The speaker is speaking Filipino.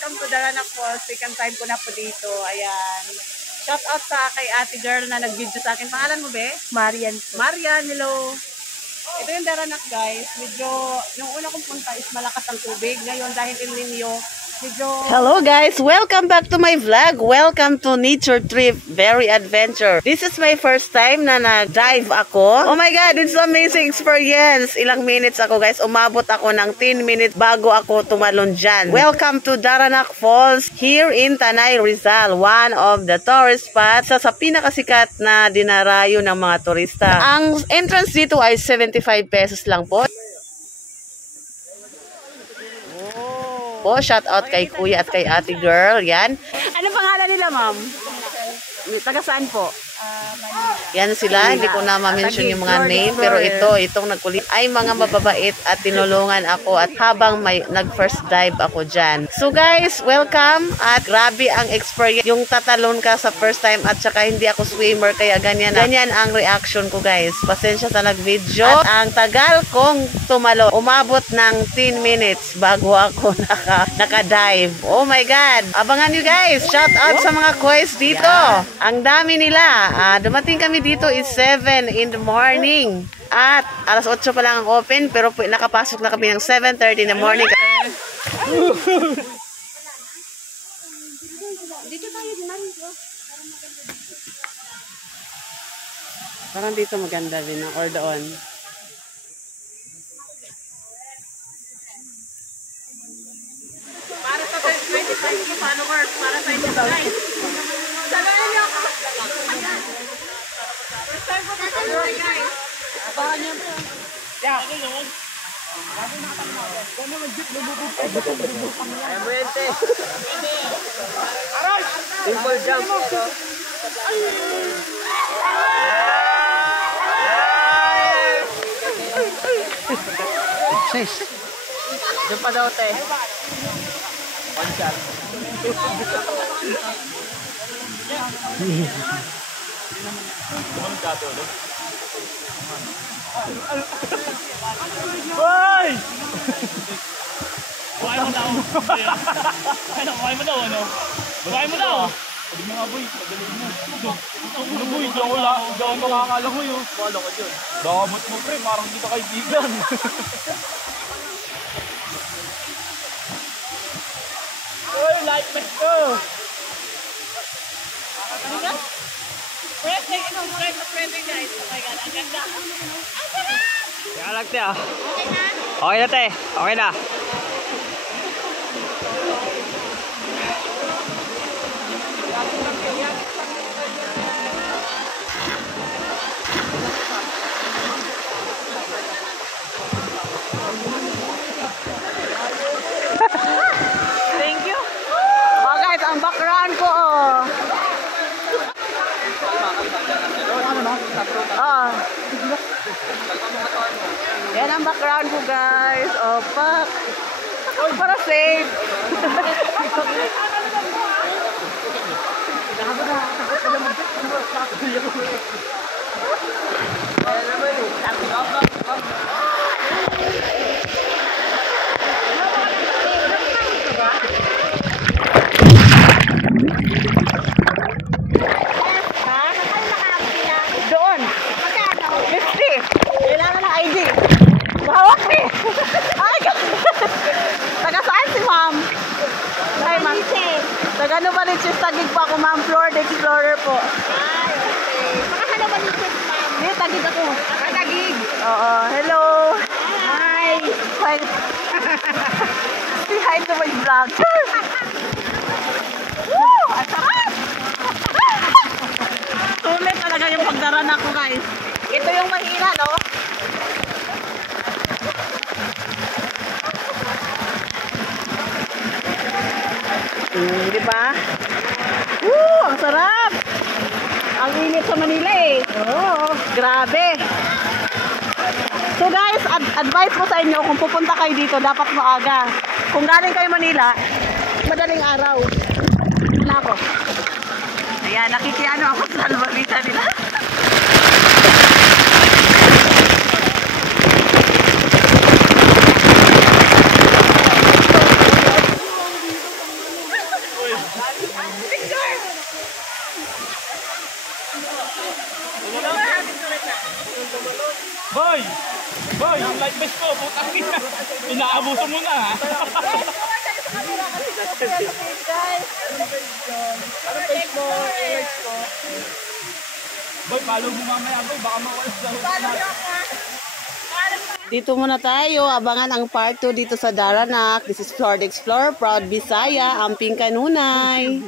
welcome to Daranac Falls. Second time ko na po dito. Ayan. Shout out sa kay ate girl na nag-video sa akin. Pangalan mo, be? Marian po. Marian, hello. Ito yung Daranac, guys. Medyo, yung una kong punta is malakas ang tubig. Ngayon, dahil El Nino, medyo... Hello, guys. Welcome back to my vlog. Welcome to Nature Trip. Very adventure. This is my first time na nag-dive ako. Oh my God, it's an amazing experience. Ilang minutes ako, guys. Umabot ako ng 10 minutes bago ako tumalon dyan. Welcome to Daranac Falls here in Tanay, Rizal. One of the tourist spots sa pinakasikat na dinarayo ng mga turista. Ang entrance dito ay 75 pesos lang po. Oh, shout out kay kuya at kay ate girl. Yan. Ano pangalan nila, ma'am? Taga saan po? Yan sila. Hindi ko na ma-mention yung mga name. Pero itong nagkulit ay mga mababait at tinulungan ako at habang may nag-first dive ako dyan. So guys, welcome at grabe ang experience. Yung tatalon ka sa first time at saka hindi ako swimmer kaya ganyan ang reaction ko, guys. Pasensya sa nag-video. At ang tagal kong tumalo. Umabot ng 10 minutes bago ako naka-dive. Oh my God. Abangan nyo, guys. Shout out sa mga kois dito. Ang dami nila. Dumating kami dito is 7 in the morning. At alas 8 pa lang ang open pero nakapasok na kami ng 7:30 in the morning. Dito tayo parang dito maganda din or doon. Para sa 25 followers, para sa inyo guys. Sabihin niyo ako. First time ko guys. Abangan niyo. Yeah. Aray! Simple jump. Sis. Doon pa daw, te. One shot. Hoy! Buhay mo daw. Buhay mo daw, ano? Buhay mo daw. Pwede mga boy, magaling mo. Ano boy, diyan ko makakala ko yun. Kala ko dyan. Damot mo pre, parang hindi ka kaibigan. Uy, light mess ko. Ano? Pressing, pressing guys. Oh my God, ang ganda. Ang sarap! Kaya lang, te ah. Okay na? Okay na, te. Okay na. Thank you. Oh guys, ang background ko. Oh. Yan ang background ko, guys. Oh, fuck. Para safe. Doon. 50. Kailangan ng ID. Mahawak eh. Ay, taga saan si ma'am? Ay, ma'am. Taga Novaliches, tagig pa ako, ma'am. Floor, the explorer po. Ay, okay. Baka Novaliches, ma'am. Hindi, tagig ako. Tagig. Oo, hello. Hi. Hi. Say hi to my vlog. Woo! Ang sarap! Sulit talaga yung pagdarana ko, guys. Ito yung mahina, no? Di ba? Woo! Ang sarap! Ang init sa Manila eh. Oh, grabe. So guys, advice ko sa inyo kung pupunta kayo dito, dapat maaga. Kung galing kayo Manila, madaling araw. Na ako. Ayan, nakikiano ako sa salbabita nila. best ko, putang ina. Inaabuso mo na ha. Boy, follow mo mamaya boy, baka mawala sa Dito muna tayo, abangan ang part 2 dito sa Daranak. This is Flor the Explorer, proud Bisaya, Amping Kanunay.